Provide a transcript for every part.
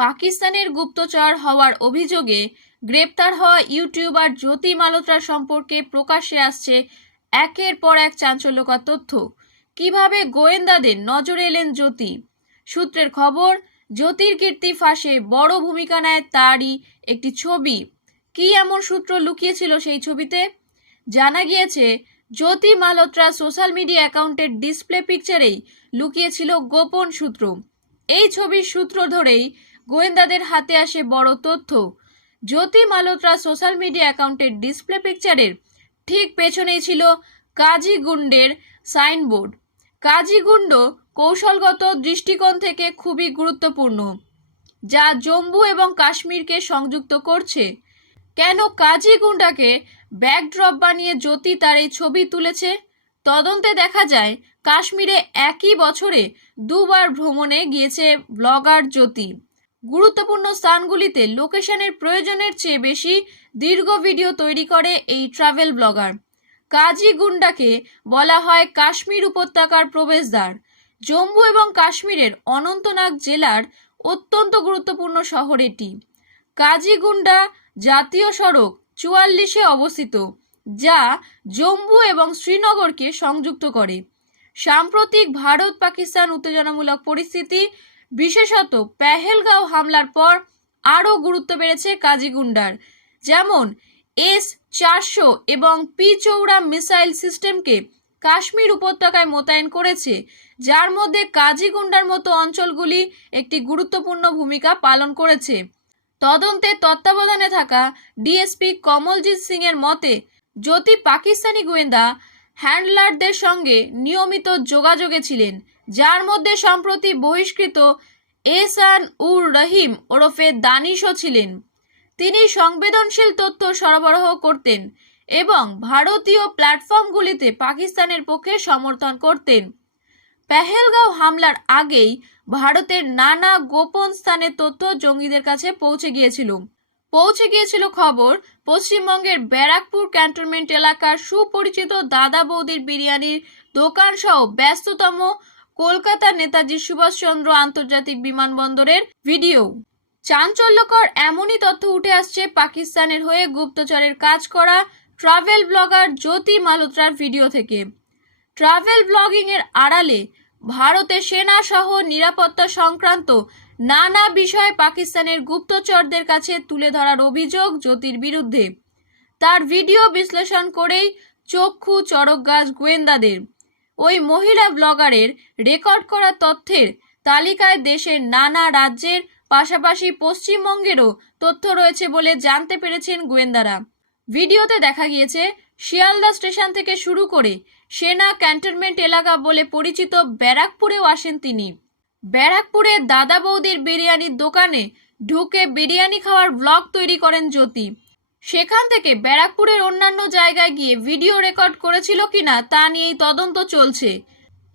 পাকিস্তানের গুপ্তচর হওয়ার অভিযোগে গ্রেপ্তার হওয়া ইউটিউবার জ্যোতি মালোত্রা সম্পর্কে প্রকাশ্যে আসছে একের পর এক চাঞ্চল্যকর তথ্য। কীভাবে গোয়েন্দাদের নজরে এলেন জ্যোতি? সূত্রের খবর, জ্যোতির কীর্তি ফাঁসে বড় ভূমিকা নেয় তারই একটি ছবি। কি এমন সূত্র লুকিয়েছিল সেই ছবিতে? জানা গিয়েছে, জ্যোতি মালহোত্রা সোশ্যাল মিডিয়া অ্যাকাউন্টের ডিসপ্লে পিকচারেই লুকিয়েছিল গোপন সূত্র। এই ছবির সূত্র ধরেই গোয়েন্দাদের হাতে আসে বড় তথ্য। জ্যোতি মালহোত্রা সোশ্যাল মিডিয়া অ্যাকাউন্টের ডিসপ্লে পিকচারের ঠিক পেছনেই ছিল কাজী গুন্ডের সাইনবোর্ড। কাজী গুন্ড কৌশলগত দৃষ্টিকোণ থেকে খুবই গুরুত্বপূর্ণ, যা জম্মু এবং কাশ্মীরকে সংযুক্ত করছে। কেন কাজী গুন্ডাকে ব্যাকড্রপ বানিয়ে জ্যোতি তার এই ছবি তুলেছে? তদন্তে দেখা যায়, কাশ্মীরে একই বছরে দুবার ভ্রমণে গিয়েছে ব্লগার জ্যোতি। গুরুত্বপূর্ণ স্থানগুলিতে লোকেশনের প্রয়োজনের চেয়ে বেশি দীর্ঘ ভিডিও তৈরি করে এই ট্রাভেল ব্লগার। কাজী গুন্ডাকে বলা হয় কাশ্মীর উপত্যকার প্রবেশদ্বার। জম্মু এবং কাশ্মীরের অনন্তনাগ জেলার অত্যন্ত গুরুত্বপূর্ণ শহর এটি। কাজীগুন্ডা জাতীয় সড়ক চুয়াল্লিশে অবস্থিত, যা জম্মু এবং শ্রীনগরকে সংযুক্ত করে। সাম্প্রতিক ভারত পাকিস্তান উত্তেজনামূলক পরিস্থিতি বিশেষত পেহেলগাঁও হামলার পর আরও গুরুত্ব বেড়েছে কাজীগুন্ডার যেমন, এস চারশো এবং পি চৌড়া মিসাইল সিস্টেমকে কাশ্মীর উপত্যকায় মোতায়েন করেছে, যার মধ্যে কাজীগুন্ডার মতো অঞ্চলগুলি একটি গুরুত্বপূর্ণ ভূমিকা পালন করেছে। তদন্তে তত্ত্বাবধানে থাকা ডিএসপি কমলজিৎ সিং এর মতে জ্যোতি পাকিস্তানি গোয়েন্দা হ্যান্ডলারদের সঙ্গে নিয়মিত যোগাযোগে ছিলেন যার মধ্যে সম্প্রতি বহিষ্কৃত এসান উর রহিম ওরফে দানিশও ছিলেন। তিনি সংবেদনশীল তথ্য সরবরাহ করতেন এবং ভারতীয় প্ল্যাটফর্মগুলিতে পাকিস্তানের পক্ষে সমর্থন করতেন। পেহেলগাঁও হামলার আগেই ভারতের নানা গোপন স্থানে তথ্য জঙ্গিদের কাছে পৌঁছে গিয়েছিল। পৌঁছে গিয়েছিল খবর, পশ্চিমবঙ্গের ব্যারাকপুর ক্যান্টনমেন্ট এলাকার সুপরিচিত দাদা বৌদির বিরিয়ানির দোকান সহ ব্যস্ততম কলকাতার নেতাজি সুভাষচন্দ্র আন্তর্জাতিক বিমানবন্দরের ভিডিও। চাঞ্চল্যকর এমনই তথ্য উঠে আসছে পাকিস্তানের হয়ে গুপ্তচরের কাজ করা ট্রাভেল ব্লগার জ্যোতি মালহোত্রার ভিডিও থেকে। ট্রাভেল ব্লগিং এর আড়ালে ভারতে সেনা সহ নিরাপত্তা সংক্রান্ত নানা বিষয়ে পাকিস্তানের গুপ্তচরদের কাছে তুলে ধরার অভিযোগ জ্যোতির বিরুদ্ধে। তার ভিডিও বিশ্লেষণ করেই চক্ষু চড়ক গাছ গোয়েন্দাদের। ওই মহিলা ব্লগারের রেকর্ড করা তথ্যের তালিকায় দেশের নানা রাজ্যের পাশাপাশি পশ্চিমবঙ্গেরও তথ্য রয়েছে বলে জানতে পেরেছেন গোয়েন্দারা। ভিডিওতে দেখা গিয়েছে, শিয়ালদা স্টেশন থেকে শুরু করে সেনা ক্যান্টনমেন্ট এলাকা বলে পরিচিত ব্যারাকপুরেও আসেন তিনি। ব্যারাকপুরে দাদা বৌদির বিরিয়ানির দোকানে ঢুকে বিরিয়ানি খাওয়ার ব্লগ তৈরি করেন জ্যোতি। সেখান থেকে ব্যারাকপুরের অন্যান্য জায়গায় গিয়ে ভিডিও রেকর্ড করেছিল কিনা তা নিয়েই তদন্ত চলছে।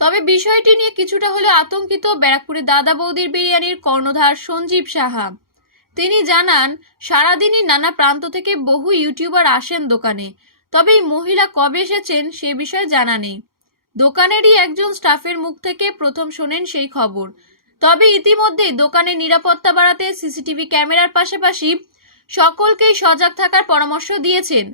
তবে বিষয়টি নিয়ে কিছুটা হলে আতঙ্কিত ব্যারাকপুরের দাদা বৌদির বিরিয়ানির কর্ণধার সঞ্জীব সাহা। তিনি জানান, সারাদিনই নানা প্রান্ত থেকে বহু ইউটিউবার আসেন দোকানে। তবে এই মহিলা কবে এসেছেন সে বিষয়ে জানা নেই। দোকানেরই একজন স্টাফের মুখ থেকে প্রথম শোনেন সেই খবর। তবে ইতিমধ্যেই দোকানে নিরাপত্তা বাড়াতে সিসিটিভি ক্যামেরার পাশাপাশি সকলকেই সজাগ থাকার পরামর্শ দিয়েছেন।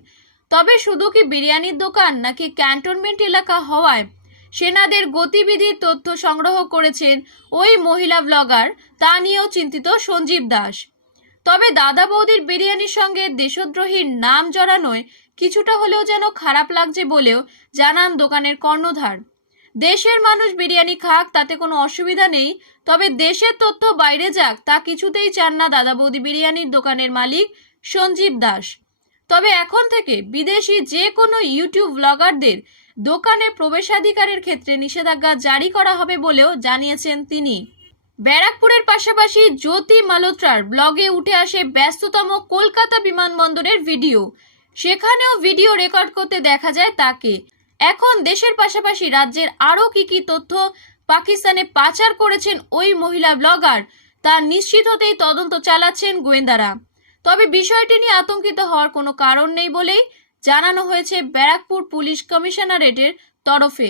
তবে শুধু কি বিরিয়ানির দোকান নাকি ক্যান্টনমেন্ট এলাকা হওয়ায় সেনাদের গতিবিধির তথ্য সংগ্রহ করেছেন ওই মহিলা ব্লগার তা নিয়েও চিন্তিত সঞ্জীব দাস। তবে দাদা বৌদির বিরিয়ানির সঙ্গে দেশদ্রোহীর নাম জড়ানোয় কিছুটা হলেও যেন খারাপ লাগছে বলেও জানান দোকানের কর্ণধার। দেশের মানুষ বিরিয়ানি খাক, তাতে কোনো অসুবিধা নেই। তবে দেশের তথ্য বাইরে যাক, তা কিছুতেই চান না দাদা বৌদি বিরিয়ানির দোকানের মালিক সঞ্জীব দাস। তবে এখন থেকে বিদেশি যে কোনো ইউটিউব ব্লগারদের দোকানে প্রবেশাধিকারের ক্ষেত্রে নিষেধাজ্ঞা জারি করা হবে বলেও জানিয়েছেন তিনি। ব্যারাকপুরের পাশাপাশি জ্যোতি মালোত্রার ব্লগে উঠে আসে ব্যস্ততম কলকাতা বিমানবন্দরের ভিডিও। সেখানেও ভিডিও রেকর্ড করতে দেখা যায় তাকে। এখন দেশের পাশাপাশি রাজ্যের আরও কি কি তথ্য পাকিস্তানে পাচার করেছেন ওই মহিলা ব্লগার, তা নিশ্চিত হতেই তদন্ত চালাচ্ছেন গোয়েন্দারা। তবে বিষয়টি নিয়ে আতঙ্কিত হওয়ার কোনো কারণ নেই বলেই জানানো হয়েছে ব্যারাকপুর পুলিশ কমিশনারেটের তরফে।